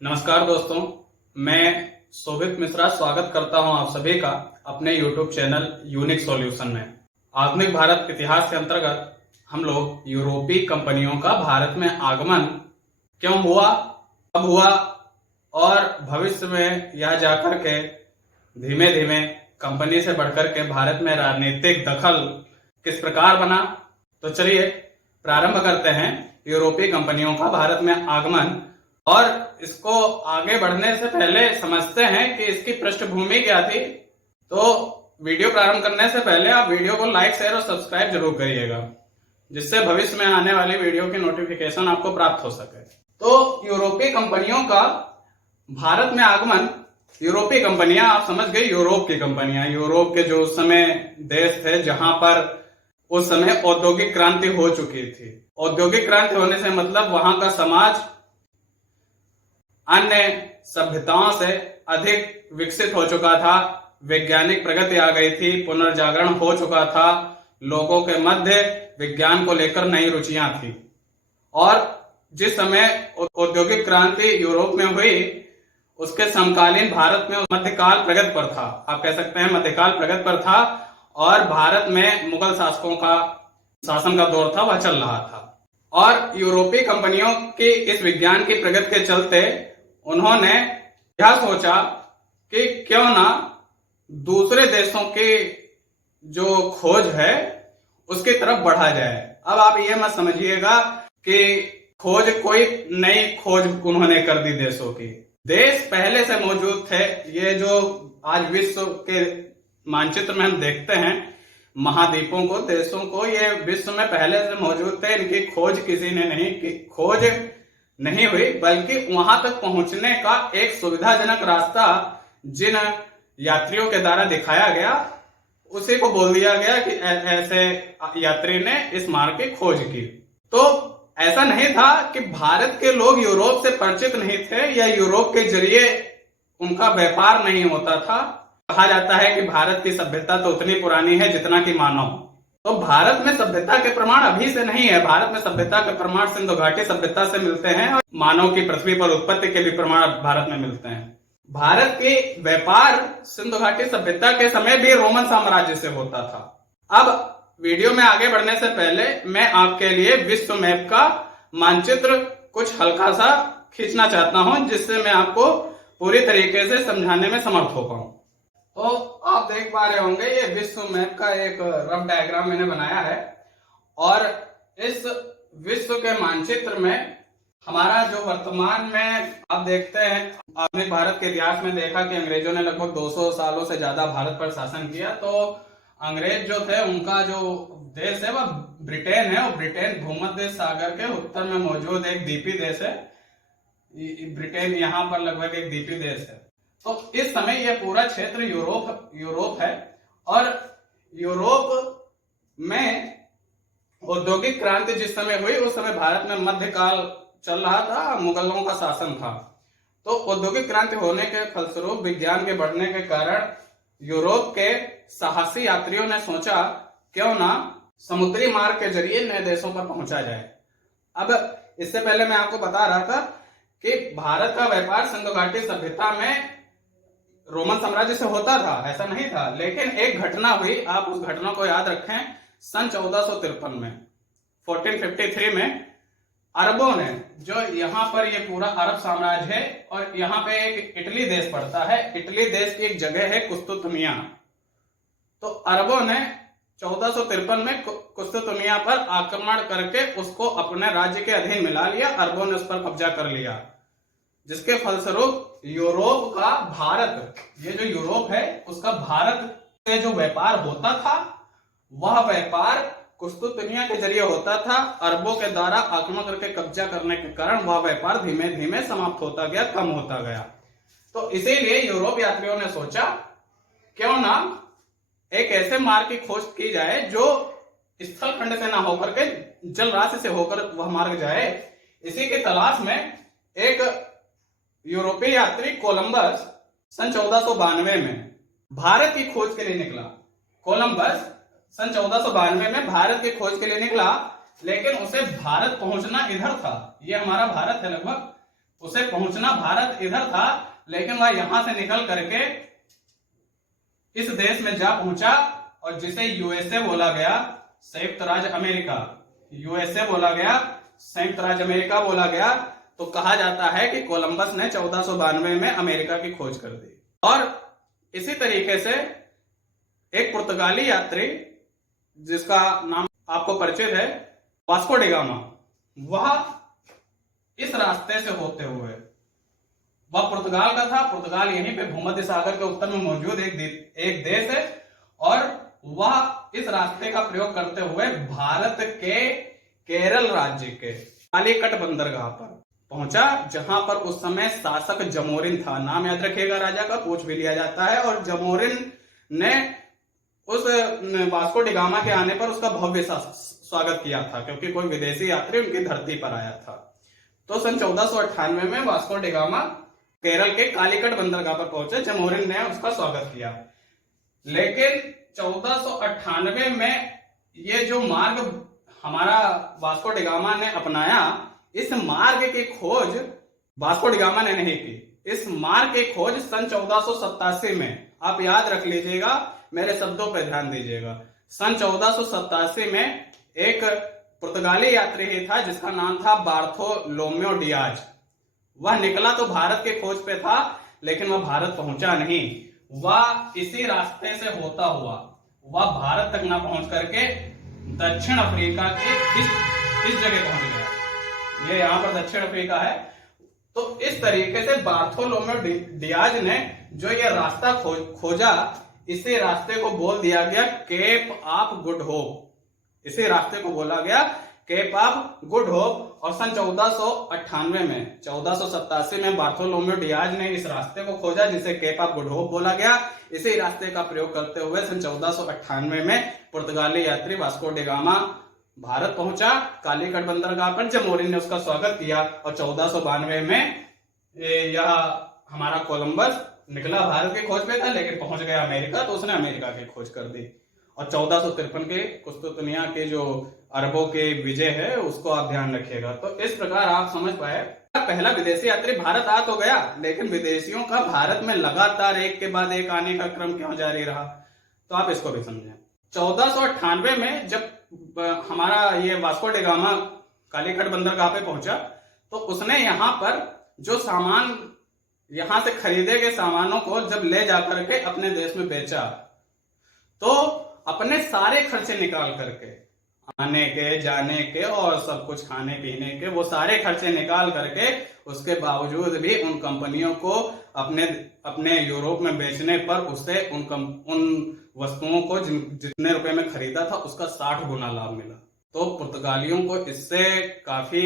नमस्कार दोस्तों, मैं शोभित मिश्रा स्वागत करता हूं आप सभी का अपने YouTube चैनल यूनिक सॉल्यूशन में। आधुनिक भारत इतिहास के अंतर्गत हम लोग यूरोपीय कंपनियों का भारत में आगमन क्यों हुआ, कब हुआ और भविष्य में यह जाकर के धीमे धीमे कंपनी से बढ़कर के भारत में राजनीतिक दखल किस प्रकार बना, तो चलिए प्रारंभ करते हैं यूरोपीय कंपनियों का भारत में आगमन। और इसको आगे बढ़ने से पहले समझते हैं कि इसकी पृष्ठभूमि क्या थी। तो वीडियो प्रारंभ करने से पहले आप वीडियो को लाइक, शेयर और सब्सक्राइब जरूर करिएगा, जिससे भविष्य में आने वाली वीडियो की नोटिफिकेशन आपको प्राप्त हो सके। तो यूरोपीय कंपनियों का भारत में आगमन, यूरोपीय कंपनियां आप समझ गए, यूरोप की कंपनियां, यूरोप के जो उस समय देश थे जहां पर उस समय औद्योगिक क्रांति हो चुकी थी। औद्योगिक क्रांति होने से मतलब वहां का समाज अन्य सभ्यताओं से अधिक विकसित हो चुका था, वैज्ञानिक प्रगति आ गई थी, पुनर्जागरण हो चुका था, लोगों के मध्य विज्ञान को लेकर नई रुचियां थी। और जिस समय औद्योगिक क्रांति यूरोप में हुई उसके समकालीन भारत में मध्यकाल प्रगति पर था, आप कह सकते हैं मध्यकाल प्रगति पर था, और भारत में मुगल शासकों का शासन का दौर था, वह चल रहा था। और यूरोपीय कंपनियों की इस विज्ञान की प्रगति के चलते उन्होंने यह सोचा कि क्यों ना दूसरे देशों की जो खोज है उसकी तरफ बढ़ा जाए। अब आप ये मत समझिएगा कि खोज कोई नई खोज उन्होंने कर दी देशों की। देश पहले से मौजूद थे। ये जो आज विश्व के मानचित्र में हम देखते हैं महाद्वीपों को, देशों को, ये विश्व में पहले से मौजूद थे। इनकी खोज किसी ने नहीं की, खोज नहीं हुई, बल्कि वहां तक पहुंचने का एक सुविधाजनक रास्ता जिन यात्रियों के द्वारा दिखाया गया उसी को बोल दिया गया कि ऐसे यात्री ने इस मार्ग की खोज की। तो ऐसा नहीं था कि भारत के लोग यूरोप से परिचित नहीं थे या यूरोप के जरिए उनका व्यापार नहीं होता था। कहा जाता है कि भारत की सभ्यता तो उतनी पुरानी है जितना कि मानव। तो भारत में सभ्यता के प्रमाण अभी से नहीं है। भारत में सभ्यता के प्रमाण सिंधु घाटी सभ्यता से मिलते हैं और मानव की पृथ्वी पर उत्पत्ति के भी प्रमाण भारत में मिलते हैं। भारत के व्यापार सिंधु घाटी सभ्यता के समय भी रोमन साम्राज्य से होता था। अब वीडियो में आगे बढ़ने से पहले मैं आपके लिए विश्व मैप का मानचित्र कुछ हल्का सा खींचना चाहता हूं, जिससे मैं आपको पूरी तरीके से समझाने में समर्थ हो पाऊं। तो आप देख पा रहे होंगे ये विश्व मैप का एक रफ डायग्राम मैंने बनाया है। और इस विश्व के मानचित्र में हमारा जो वर्तमान में आप देखते हैं, आधुनिक भारत के इतिहास में देखा कि अंग्रेजों ने लगभग 200 सालों से ज्यादा भारत पर शासन किया। तो अंग्रेज जो थे उनका जो देश है वह ब्रिटेन है, और ब्रिटेन भूमध्य सागर के उत्तर में मौजूद एक द्वीपीय देश है। ब्रिटेन यहाँ पर लगभग एक द्वीपीय देश है। तो इस समय यह पूरा क्षेत्र यूरोप है। और यूरोप में औद्योगिक क्रांति जिस समय हुई उस समय भारत में मध्यकाल चल रहा था, मुगलों का शासन था। तो औद्योगिक क्रांति होने के फलस्वरूप विज्ञान के बढ़ने के कारण यूरोप के साहसी यात्रियों ने सोचा क्यों ना समुद्री मार्ग के जरिए नए देशों पर पहुंचा जाए। अब इससे पहले मैं आपको बता रहा था कि भारत का व्यापार सिंधु घाटी सभ्यता में रोमन साम्राज्य से होता था, ऐसा नहीं था। लेकिन एक घटना हुई, आप उस घटना को याद रखें। सन 1453 में 1453 में अरबों ने, जो यहाँ पर ये पूरा अरब साम्राज्य है और यहाँ पे एक इटली देश पड़ता है, इटली देश की एक जगह है कुस्तुतनिया। तो अरबों ने 1453 में कुस्तुतनिया पर आक्रमण करके उसको अपने राज्य के अधीन मिला लिया। अरबों ने उस पर कब्जा कर लिया, जिसके फलस्वरूप यूरोप का भारत, ये जो यूरोप है उसका भारत से जो व्यापार होता था वह व्यापार कुस्तुतनिया के जरिए होता था। अरबों के द्वारा आक्रमण करके कब्जा करने के कारण वह व्यापार धीमे धीमे समाप्त होता गया, कम होता गया। तो इसीलिए यूरोप यात्रियों ने सोचा क्यों ना एक ऐसे मार्ग की खोज की जाए जो स्थल खंड से ना होकर के जल राशि से होकर वह मार्ग जाए। इसी की तलाश में एक यूरोपीय यात्री कोलंबस सन 1492 में भारत की खोज के लिए निकला। कोलंबस सन 1492 में भारत की खोज के लिए निकला, लेकिन उसे भारत पहुंचना इधर था। ये हमारा भारत है, लगभग उसे पहुंचना भारत इधर था, लेकिन वह यहां से निकल करके इस देश में जा पहुंचा, और जिसे यूएसए बोला गया, संयुक्त राज्य अमेरिका, यूएसए बोला गया, संयुक्त राज्य अमेरिका बोला गया। तो कहा जाता है कि कोलंबस ने 1492 में अमेरिका की खोज कर दी। और इसी तरीके से एक पुर्तगाली यात्री जिसका नाम आपको परिचित है, वास्को डी गामा, वह इस रास्ते से होते हुए, वह पुर्तगाल का था। पुर्तगाल यहीं पे भूमध्य सागर के उत्तर में मौजूद एक देश है, और वह इस रास्ते का प्रयोग करते हुए भारत के केरल राज्य के कालीकट बंदरगाह पर पहुंचा, जहां पर उस समय शासक जमोरिन था। नाम याद रखिएगा राजा का, पूछ भी लिया जाता है। और जमोरिन ने उस वास्को डी गामा के आने पर उसका भव्य स्वागत किया था, क्योंकि कोई विदेशी यात्री उनकी धरती पर आया था। तो सन 1498 में वास्को डी गामा केरल के कालीकट बंदरगाह पर पहुंचे, जमोरिन ने उसका स्वागत किया। लेकिन 1498 में ये जो मार्ग हमारा वास्को डी गामा ने अपनाया, इस मार्ग की खोज वास्को डी गामा ने नहीं की। इस मार्ग की खोज सन 1487 में, आप याद रख लीजिएगा, मेरे शब्दों पर ध्यान दीजिएगा। सन 1487 में एक पुर्तगाली यात्री ही था जिसका नाम था बार्थोलोम्यो डियाज। वह निकला तो भारत के खोज पे था, लेकिन वह भारत पहुंचा नहीं। वह इसी रास्ते से होता हुआ वह भारत तक ना पहुंच करके दक्षिण अफ्रीका के इस जगह पहुंच गया। ये यहां पर दक्षिण अफ्रीका है। तो इस तरीके से बार्थोलोम्यो डियाज ने जो ये रास्ता खोजा, इसी रास्ते को बोल दिया गया केप ऑफ गुड होप। इसी रास्ते को बोला गया केप ऑफ गुड होप। और सन 1498 में, 1487 में बार्थोलोम्यो डियाज ने इस रास्ते को खोजा जिसे केप ऑफ गुड होप बोला गया। इसी रास्ते का प्रयोग करते हुए सन 1498 में पुर्तगाली यात्री वास्को डी गामा भारत पहुंचा, कालीकट बंदरगाह पर। जमोरिन ने उसका स्वागत किया, और 1492 में यह हमारा कोलंबस निकला भारत की खोज पे था, लेकिन पहुंच गया अमेरिका, तो उसने अमेरिका की खोज कर दी। और 1453 के कुस्तुतनिया के जो अरबों के विजय है, उसको आप ध्यान रखिएगा। तो इस प्रकार आप समझ पाए, पहला विदेशी यात्री भारत आ तो गया, लेकिन विदेशियों का भारत में लगातार एक के बाद एक आने का क्रम क्यों जारी रहा, तो आप इसको भी समझें। 1498 में जब हमारा ये वास्को डी गामा कालीकट बंदरगाह पे पहुंचा, तो उसने यहां पर जो सामान, यहां से खरीदे गए सामानों को जब ले जाकर के अपने देश में बेचा, तो अपने सारे खर्चे निकाल करके, आने के, जाने के और सब कुछ खाने पीने के, वो सारे खर्चे निकाल करके, उसके बावजूद भी उन कंपनियों को अपने यूरोप में बेचने पर उसे उन वस्तुओं को जितने रुपए में खरीदा था उसका 60 गुना लाभ मिला। तो पुर्तगालियों को इससे काफी,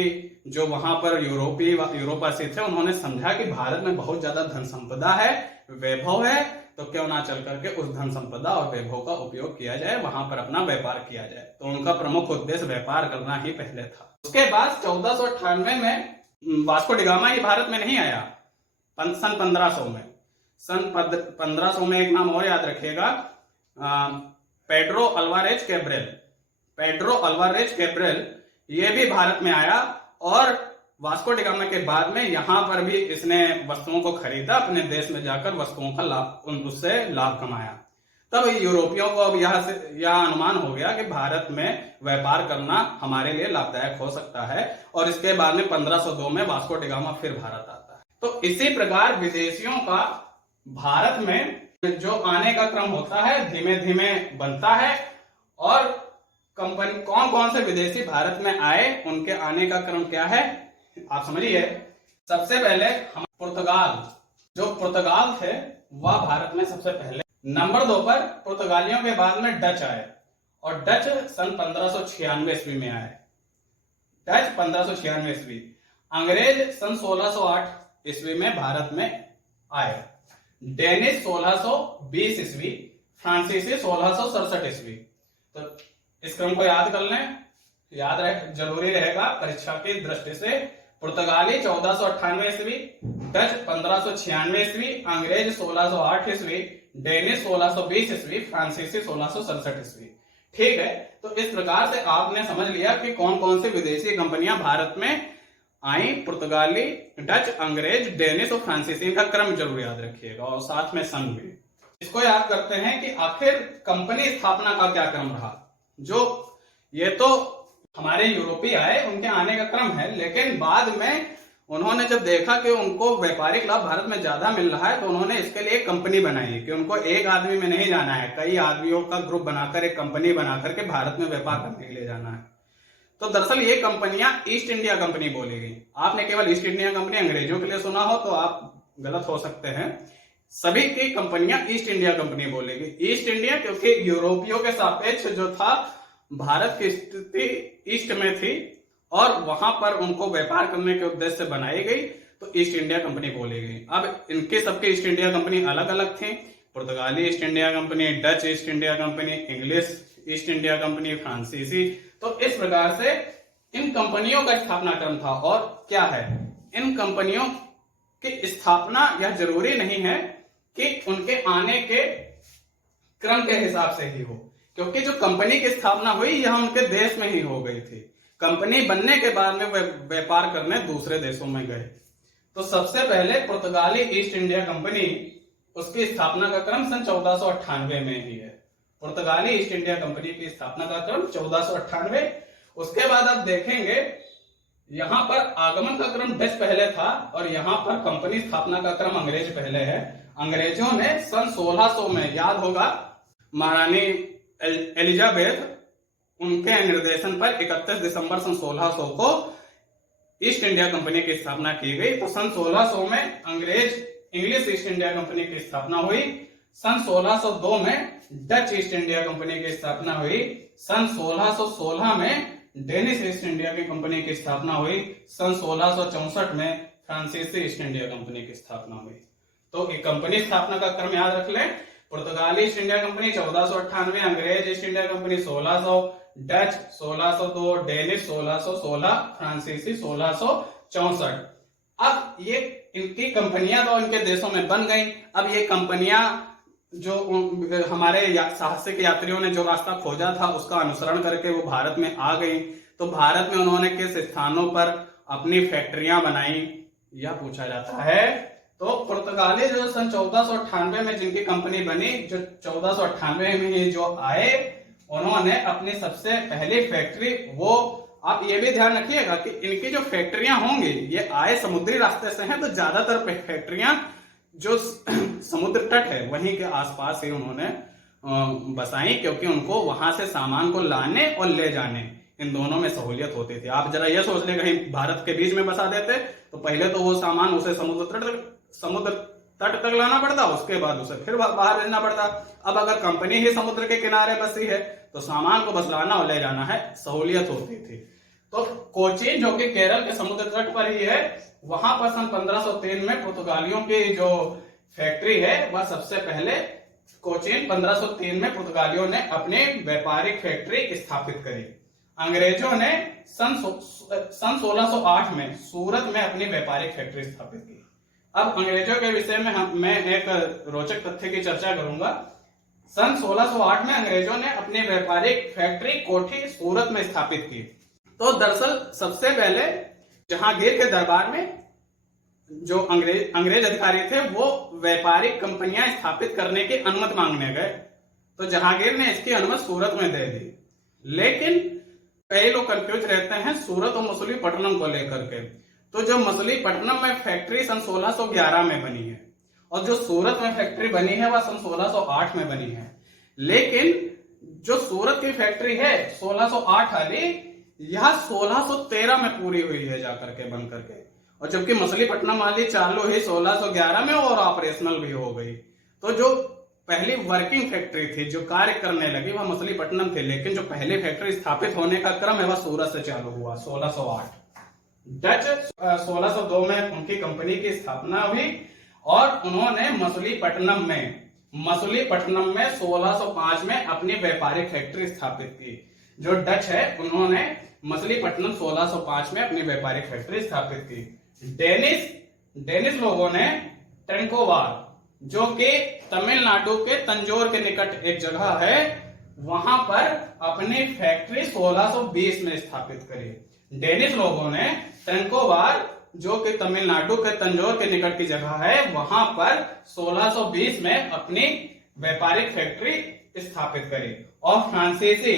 जो वहां पर यूरोपवासी थे, उन्होंने समझा कि भारत में बहुत ज्यादा धन संपदा है, वैभव है, तो क्यों ना चल करके उस धन संपदा और वैभव का उपयोग किया जाए, वहां पर अपना व्यापार किया जाए। तो उनका प्रमुख उद्देश्य व्यापार करना ही पहले था। उसके बाद 1498 में वास्को डी गामा ही भारत में नहीं आया, सन 1500 में। सन 1500 में एक नाम और याद रखिएगा, Pedro Alvarez Cabral. Pedro Alvarez Cabral ये भी भारत में आया, और वास्को डी गामा के बाद में यहां पर भी इसने वस्तुओं को खरीदा, अपने देश में जाकर वस्तुओं का उससे लाभ कमाया। तब यूरोपियों को अब यह अनुमान हो गया कि भारत में व्यापार करना हमारे लिए लाभदायक हो सकता है, और इसके बाद में 1502 में वास्को डी गामा फिर भारत आता है। तो इसी प्रकार विदेशियों का भारत में जो आने का क्रम होता है, धीमे धीमे बनता है। और कंपनी, कौन कौन से विदेशी भारत में आए, उनके आने का क्रम क्या है, आप समझिए। सबसे पहले हम जो पुर्तगाल थे, वह भारत में सबसे पहले। नंबर 2 पर पुर्तगालियों के बाद में डच आए, और डच सन 1596 ईस्वी में आए। डच 1596 ईस्वी। अंग्रेज सन 1608 ईस्वी में भारत में आए। डेनिश 1620 ईस्वी, फ्रांसीसी 1667 ईस्वी। तो इस क्रम को याद कर लें, जरूरी रहेगा परीक्षा की दृष्टि से। पुर्तगाली 1498 ईस्वी, डच 1596 ईस्वी, अंग्रेज 1608 ईस्वी, डेनिश 1620 ईस्वी, फ्रांसीसी 1667 ईस्वी। ठीक है, तो इस प्रकार से आपने समझ लिया कि कौन कौन सी विदेशी कंपनियां भारत में आई पुर्तगाली, डच, अंग्रेज, डेनिश और फ्रांसीसी, इनका क्रम जरूर याद रखिएगा और साथ में सन भी। इसको याद करते हैं कि आखिर कंपनी स्थापना का क्या क्रम रहा। जो ये तो हमारे यूरोपीय आए, उनके आने का क्रम है, लेकिन बाद में उन्होंने जब देखा कि उनको व्यापारिक लाभ भारत में ज्यादा मिल रहा है तो उन्होंने इसके लिए एक कंपनी बनाई कि उनको एक आदमी में नहीं जाना है, कई आदमियों का ग्रुप बनाकर एक कंपनी बनाकर के भारत में व्यापार करने के लिए जाना है। तो दरअसल ये कंपनियां ईस्ट इंडिया कंपनी बोली गई। आपने केवल ईस्ट इंडिया कंपनी अंग्रेजों के लिए सुना हो तो आप गलत हो सकते हैं। सभी की कंपनियां ईस्ट इंडिया कंपनी बोलेगी। ईस्ट इंडिया क्योंकि यूरोपियों के सापेक्ष जो था भारत की स्थिति ईस्ट में थी और वहां पर उनको व्यापार करने के उद्देश्य से बनाई गई, तो ईस्ट इंडिया कंपनी बोली गई। अब इनके सबके ईस्ट इंडिया कंपनी अलग अलग थी। पुर्तगाली east India company, Dutch east India company, English east India company, फ्रांसीसी। तो इस प्रकार से इन कंपनियों का स्थापना क्रम था। और क्या है, इन कंपनियों की स्थापना यह जरूरी नहीं है कि उनके आने के क्रम के हिसाब से ही हो, क्योंकि जो कंपनी की स्थापना हुई यह उनके देश में ही हो गई थी। कंपनी बनने के बाद में वे व्यापार करने दूसरे देशों में गए। तो सबसे पहले पुर्तगाली ईस्ट इंडिया कंपनी, उसकी स्थापना का क्रम सन 1498 में ही है। पुर्तगाली ईस्ट इंडिया कंपनी की स्थापना का क्रम 1498। उसके बाद आप देखेंगे यहां पर आगमन का क्रम डच पहले था और यहां पर कंपनी स्थापना का क्रम अंग्रेज पहले है। अंग्रेजों ने सन 1600 में, याद होगा, महारानी एलिजाबेथ, उनके निर्देशन पर 31 दिसंबर सन 1600 को ईस्ट इंडिया कंपनी की स्थापना की गई। तो सन 1600 में इंग्लिश ईस्ट इंडिया कंपनी की स्थापना हुई। सन 1602 में डच ईस्ट इंडिया कंपनी की स्थापना हुई। सन 1616 में डेनिश ईस्ट इंडिया की कंपनी की स्थापना हुई। सन 1664 में फ्रांसीसी ईस्ट इंडिया कंपनी की स्थापना हुई। तो एक कंपनी स्थापना का क्रम याद रख लें। पुर्तगाली ईस्ट इंडिया कंपनी 1498, अंग्रेज east India company 1600, Dutch 1602, Danish 1616, फ्रांसीसी 1664। अब ये इनकी कंपनियां तो इनके देशों में बन गई। अब ये कंपनियां जो हमारे साहसिक यात्रियों ने जो रास्ता खोजा था उसका अनुसरण करके वो भारत में आ गई। तो भारत में उन्होंने किस स्थानों पर अपनी फैक्ट्रियां बनाई, यह पूछा जाता है। तो पुर्तगाली जो सन 1498 में जिनकी कंपनी बनी, जो 1498 में ही जो आए, उन्होंने अपनी सबसे पहली फैक्ट्री, वो आप ये भी ध्यान रखिएगा कि इनकी जो फैक्ट्रियां होंगी ये आए समुद्री रास्ते से हैं, तो ज्यादातर फैक्ट्रियां जो समुद्र तट है वहीं के आसपास ही उन्होंने बसाई, क्योंकि उनको वहां से सामान को लाने और ले जाने, इन दोनों में सहूलियत होती थी। आप जरा ये सोच ले कहीं भारत के बीच में बसा देते तो पहले तो वो सामान उसे समुद्र तट तक लाना पड़ता, उसके बाद उसे फिर बाहर भेजना पड़ता। अब अगर कंपनी ही समुद्र के किनारे बसी है तो सामान को बस लाना और ले जाना है, सहूलियत होती थी। तो कोचीन जो कि केरल के समुद्र तट पर ही है, वहां पर सन 1503 में पुर्तगालियों की जो फैक्ट्री है वह सबसे पहले कोचीन 1503 में पुर्तगालियों ने अपनी व्यापारिक फैक्ट्री स्थापित करी। अंग्रेजों ने सन 1608 में सूरत में अपनी व्यापारिक फैक्ट्री स्थापित की। अब अंग्रेजों के विषय में मैं एक रोचक तथ्य की चर्चा करूंगा। सन 1608 में अंग्रेजों ने अपनी व्यापारिक फैक्ट्री कोठी सूरत में स्थापित की। तो दरअसल सबसे पहले जहांगीर के दरबार में जो अंग्रेज अधिकारी थे वो व्यापारिक कंपनियां स्थापित करने की अनुमति मांगने गए, तो जहांगीर ने इसकी अनुमति सूरत में दे दी। लेकिन कई लोग कंफ्यूज रहते हैं सूरत और मछलीपट्टनम को लेकर के। तो जो मछलीपट्टनम में फैक्ट्री सन 1611 में बनी है और जो सूरत में फैक्ट्री बनी है वह सन 1608 में बनी है। लेकिन जो सूरत की फैक्ट्री है 1608 वाली, यह 1613 में पूरी हुई है जाकर के बन करके, और जबकि मछलीपट्टनम वाली चालू ही 1611 में और ऑपरेशनल भी हो गई। तो जो पहली वर्किंग फैक्ट्री थी जो कार्य करने लगी वह मछलीपट्टनम थी, लेकिन जो पहली फैक्ट्री स्थापित होने का क्रम है वह सूरत से चालू हुआ 1608। डच 1602 में उनकी कंपनी की स्थापना हुई और उन्होंने मछलीपट्टनम में 1605 में अपनी व्यापारिक फैक्ट्री स्थापित की। जो डच है उन्होंने मछलीपट्टनम 1605 में अपनी व्यापारिक फैक्ट्री स्थापित की। डेनिश लोगों ने ट्रेंकोवार, जो कि तमिलनाडु के तंजौर के निकट एक जगह है, वहां पर अपनी फैक्ट्री 1620 में स्थापित करी। डेनिश लोगों ने ट्रंकोवार, जो कि तमिलनाडु के तंजौर के निकट की जगह है, वहां पर 1620 में अपनी व्यापारिक फैक्ट्री स्थापित करी। और फ्रांसीसी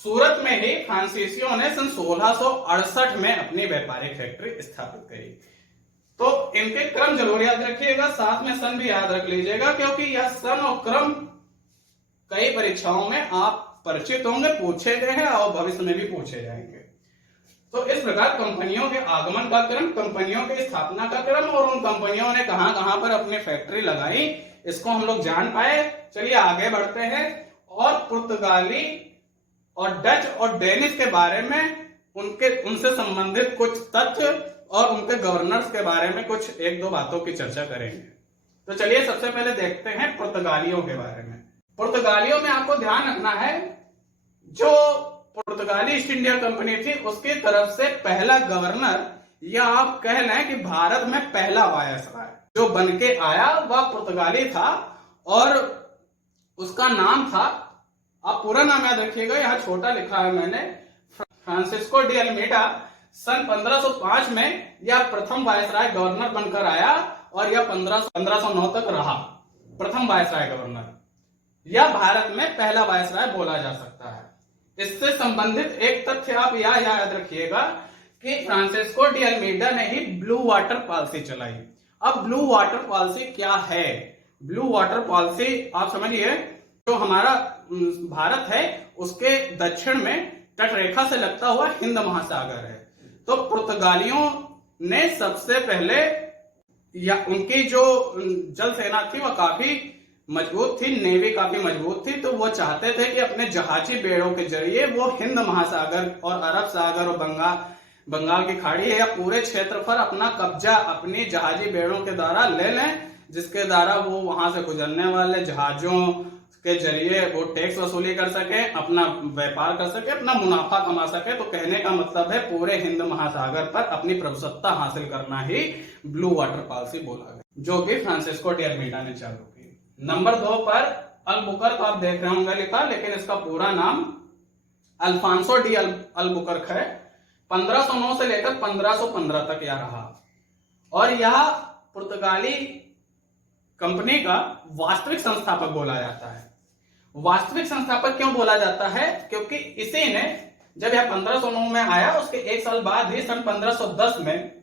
सूरत में ही फ्रांसीसियों ने सन 1668 में अपनी व्यापारिक फैक्ट्री स्थापित करी। तो इनके क्रम जरूर याद रखिएगा, साथ में सन भी याद रख लीजिएगा, क्योंकि यह सन और क्रम कई परीक्षाओं में आप परिचित होंगे, पूछे गए हैं और भविष्य में भी पूछे जाएंगे। तो इस प्रकार कंपनियों के आगमन का क्रम, कंपनियों की स्थापना का क्रम और उन कंपनियों ने कहां कहां पर अपनी फैक्ट्री लगाई, इसको हम लोग जान पाए। चलिए आगे बढ़ते हैं और पुर्तगाली और डच और डेनिश के बारे में उनसे संबंधित कुछ तथ्य और उनके गवर्नर्स के बारे में कुछ एक दो बातों की चर्चा करेंगे। तो चलिए सबसे पहले देखते हैं पुर्तगालियों के बारे में। पुर्तगालियों में आपको ध्यान रखना है, जो पुर्तगाली ईस्ट इंडिया कंपनी थी उसकी तरफ से पहला गवर्नर, या आप कह लें कि भारत में पहला वायसराय जो बन के आया वह पुर्तगाली था, और उसका नाम था, आप पूरा नाम याद रखिएगा, यहां छोटा लिखा है मैंने, फ्रांसिस्को डी अल्मीडा। सन 1505 में यह प्रथम वायसराय गवर्नर बनकर आया और यह 1509 तक रहा प्रथम वायसराय गवर्नर। यह भारत में पहला वायसराय बोला जा सकता है। इससे संबंधित एक तथ्य आप यह याद रखिएगा कि फ्रांसिस्को डी अल्मीडा ने ही ब्लू वाटर पॉलिसी चलाई। अब ब्लू वाटर पॉलिसी क्या है? ब्लू वाटर पॉलिसी आप समझिए, जो हमारा भारत है उसके दक्षिण में तटरेखा से लगता हुआ हिंद महासागर है। तो पुर्तगालियों ने सबसे पहले, या उनकी जो जल सेना थी वह काफी मजबूत थी, नेवी काफी मजबूत थी, तो वो चाहते थे कि अपने जहाजी बेड़ों के जरिए वो हिंद महासागर और अरब सागर और बंगाल की खाड़ी है या पूरे क्षेत्र पर अपना कब्जा अपनी जहाजी बेड़ों के द्वारा ले लें, जिसके द्वारा वो वहां से गुजरने वाले जहाजों के जरिए वो टैक्स वसूली कर सके, अपना व्यापार कर सके, अपना मुनाफा कमा सके। तो कहने का मतलब है पूरे हिंद महासागर पर अपनी प्रभुसत्ता हासिल करना ही ब्लू वाटर पॉलिसी बोला गया, जो कि फ्रांसिस्को डी अल्मीडा ने चालू की। नंबर 2 पर अल्बुकर्क आप देख रहे होंगे लिखा, लेकिन इसका पूरा नाम अल्फांसो डी अल्बुकर्क है। 1509 से लेकर 1515 तक यह रहा, और यह पुर्तगाली कंपनी का वास्तविक संस्थापक बोला जाता है। वास्तविक संस्थापक क्यों बोला जाता है? क्योंकि इसी ने, जब यह 1509 में आया उसके एक साल बाद ही सन 1510 में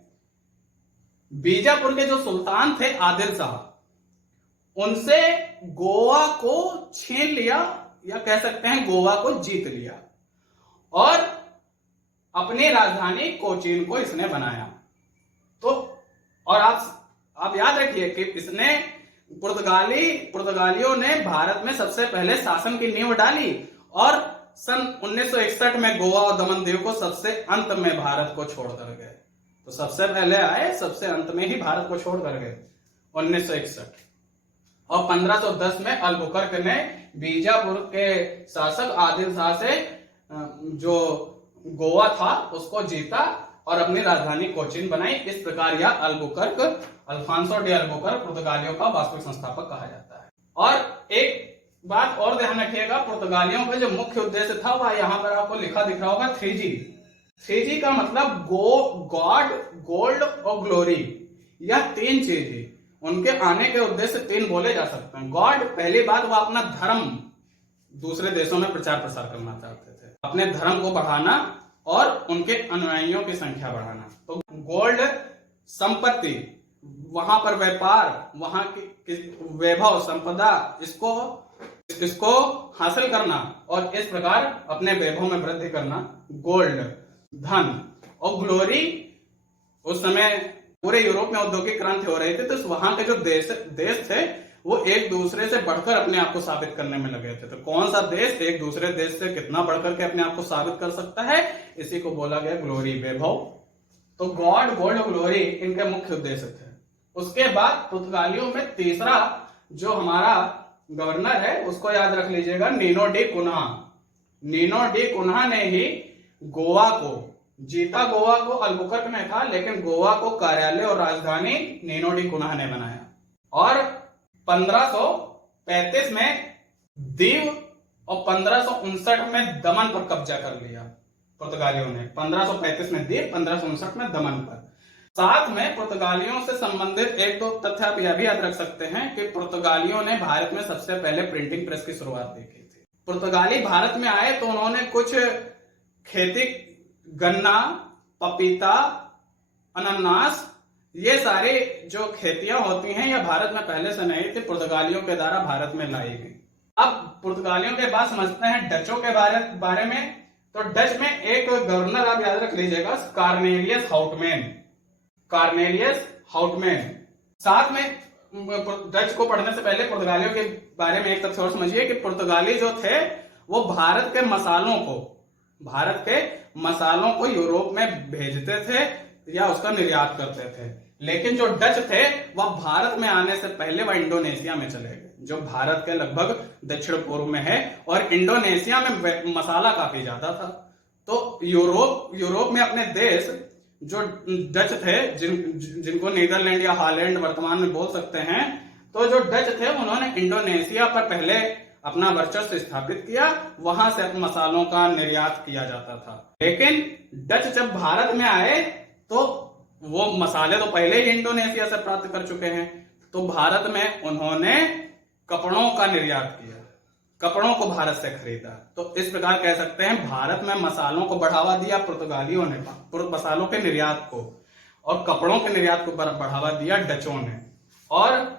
बीजापुर के जो सुल्तान थे आदिल शाह, उनसे गोवा को छीन लिया, या कह सकते हैं गोवा को जीत लिया, और अपनी राजधानी कोचीन को इसने बनाया। तो और आप याद रखिए कि इसने पुर्तगालियों ने भारत में सबसे पहले शासन की नींव डाली, और सन 1961 में गोवा और दमन दीव को सबसे अंत में भारत को छोड़कर गए। तो सबसे पहले आए, सबसे अंत में ही भारत को छोड़कर गए 1961। और 1510 में अल्बुकर्क ने बीजापुर के शासक आदिल शाह से जो गोवा था उसको जीता और अपनी राजधानी कोचीन बनाई। इस प्रकार यह अल्बुकर्क, अल्फांसो डी अल्बुकर्क पुर्तगालियों का वास्तविक संस्थापक कहा जाता है। और एक बात और ध्यान रखिएगा, पुर्तगालियों का जो मुख्य उद्देश्य था वह यहां पर आपको लिखा दिख रहा होगा 3G। 3G का मतलब गॉड, गोल्ड और ग्लोरी, यह 3 चीज है। उनके आने के उद्देश्य 3 बोले जा सकते हैं। गॉड, पहली बात, वह अपना धर्म दूसरे देशों में प्रचार प्रसार करना चाहते थे, अपने धर्म को बढ़ाना और उनके अनुयायियों की संख्या बढ़ाना। तो गोल्ड, संपत्ति, वहां पर व्यापार, वहां की वैभव, संपदा, इसको हासिल करना और इस प्रकार अपने वैभव में वृद्धि करना, गोल्ड, धन। और ग्लोरी, उस समय पूरे यूरोप में औद्योगिक क्रांति हो रही थी, तो वहां के जो देश थे वो एक दूसरे से बढ़कर अपने आप को साबित करने में लगे थे। तो कौन सा देश एक दूसरे देश से कितना बढ़कर के अपने आप को साबित कर सकता है, इसी को बोला गया ग्लोरी, वैभव। तो गॉड, गोल्ड, ग्लोरी इनके मुख्य उद्देश्य थे। उसके बाद पुर्तगालियों में तीसरा जो हमारा गवर्नर है उसको याद रख लीजिएगा, Nino de Cunha. Nino de Cunha ने ही गोवा को जीता। गोवा को अल्बुकर्क ने था, लेकिन गोवा को कार्यालय और राजधानी नीनो डी कुन्हा ने बनाया। और 1535 में दीव और 1559 में दमन पर कब्जा कर लिया। पुर्तगालियों ने 1535 में दीप, 1559 में दमन पर। साथ में पुर्तगालियों से संबंधित एक दो तथ्य आप यह भी याद रख सकते हैं कि पुर्तगालियों ने भारत में सबसे पहले प्रिंटिंग प्रेस की शुरुआत देखी थी। पुर्तगाली भारत में आए तो उन्होंने कुछ खेती, गन्ना, पपीता, अनानास, ये सारी जो खेतियां होती हैं यह भारत में पहले से नहीं थी, पुर्तगालियों के द्वारा भारत में लाई गई। अब पुर्तगालियों के बाद समझते हैं डचों के बारे में। तो डच में एक गवर्नर आप याद रख लीजिएगा, कॉर्नेलियस हाउटमैन। Cornelius Houtman. साथ में डच को पढ़ने से पहले पुर्तगालियों के बारे में एक तथ्य और समझिए कि पुर्तगाली जो थे वो भारत के मसालों को यूरोप में भेजते थे या उसका निर्यात करते थे। लेकिन जो डच थे वह भारत में आने से पहले वह इंडोनेशिया में चले गए, जो भारत के लगभग दक्षिण पूर्व में है, और इंडोनेशिया में मसाला काफी ज्यादा था। तो यूरोप में अपने देश जो डच थे, जिनको नीदरलैंड या हॉलैंड वर्तमान में बोल सकते हैं, तो जो डच थे उन्होंने इंडोनेशिया पर पहले अपना वर्चस्व स्थापित किया, वहां से मसालों का निर्यात किया जाता था। लेकिन डच जब भारत में आए तो वो मसाले तो पहले ही इंडोनेशिया से प्राप्त कर चुके हैं, तो भारत में उन्होंने कपड़ों का निर्यात किया, कपड़ों को भारत से खरीदा। तो इस प्रकार कह सकते हैं भारत में मसालों को बढ़ावा दिया पुर्तगालियों ने, मसालों के निर्यात को, और कपड़ों के निर्यात को बढ़ावा दिया डचों ने। और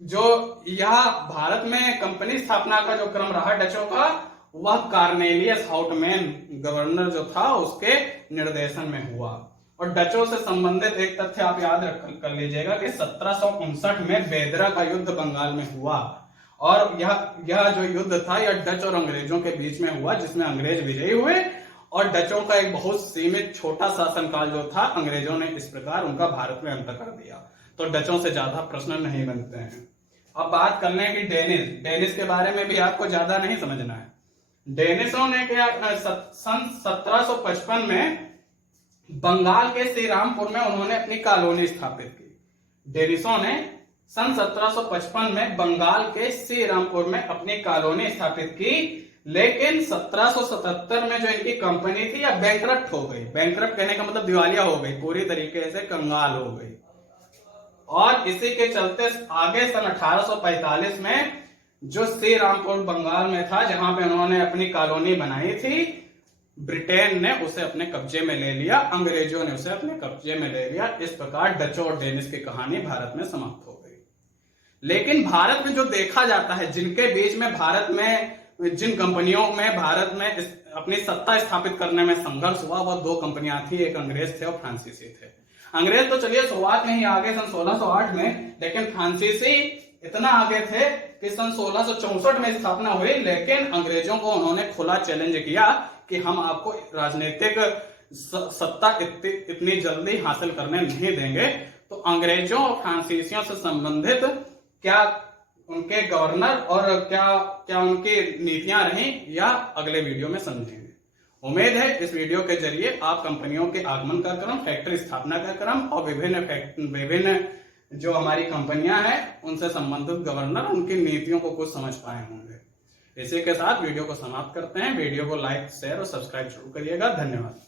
जो यह भारत में कंपनी स्थापना का जो क्रम रहा डचों का, वह कॉर्नेलियस हाउटमैन गवर्नर जो था उसके निर्देशन में हुआ। और डचों से संबंधित एक तथ्य आप याद कर लीजिएगा कि 1759 में बेदरा का युद्ध बंगाल में हुआ, और यह जो युद्ध था यह डच और अंग्रेजों के बीच में हुआ, जिसमें अंग्रेज विजयी हुए और डचों का एक बहुत सीमित छोटा शासनकाल जो था, अंग्रेजों ने इस प्रकार उनका भारत में अंत कर दिया। तो डचों से ज्यादा प्रश्न नहीं बनते हैं। अब बात कर लें कि डेनिस के बारे में भी आपको ज्यादा नहीं समझना है। डेनिसों ने क्या सन 1755 में बंगाल के श्री रामपुर में उन्होंने अपनी कॉलोनी स्थापित की। डेनिसों ने सन 1755 में बंगाल के श्री रामपुर में अपनी कॉलोनी स्थापित की, लेकिन 1777 में जो इनकी कंपनी थी यह बैंकरप्ट हो गई। बैंकरप्ट कहने का मतलब दिवालिया हो गई, पूरी तरीके से कंगाल हो गई। और इसी के चलते आगे सन 1845 में जो श्री रामपुर बंगाल में था, जहां पे उन्होंने अपनी कॉलोनी बनाई थी, ब्रिटेन ने उसे अपने कब्जे में ले लिया, अंग्रेजों ने उसे अपने कब्जे में ले लिया। इस प्रकार डचों और डेनिस की कहानी भारत में समाप्त हो गई। लेकिन भारत में जो देखा जाता है, जिनके बीच में भारत में, जिन कंपनियों में भारत में अपनी सत्ता स्थापित करने में संघर्ष हुआ, वह दो कंपनियां थी, एक अंग्रेज थे और फ्रांसीसी थे। अंग्रेज तो चलिए शुरुआत में ही आगे सन 1608 में, लेकिन फ्रांसीसी इतना आगे थे कि सन 1664 में स्थापना हुई। लेकिन अंग्रेजों को उन्होंने खुला चैलेंज किया कि हम आपको राजनीतिक सत्ता इतनी जल्दी हासिल करने नहीं देंगे। तो अंग्रेजों और फ्रांसीसियों से संबंधित क्या उनके गवर्नर और क्या उनकी नीतियां रही, या अगले वीडियो में समझेंगे। उम्मीद है इस वीडियो के जरिए आप कंपनियों के आगमन का क्रम, फैक्ट्री स्थापना का क्रम और विभिन्न जो हमारी कंपनियां हैं उनसे संबंधित गवर्नर, उनकी नीतियों को कुछ समझ पाए होंगे। इसी के साथ वीडियो को समाप्त करते हैं। वीडियो को लाइक, शेयर और सब्सक्राइब जरूर करिएगा। धन्यवाद।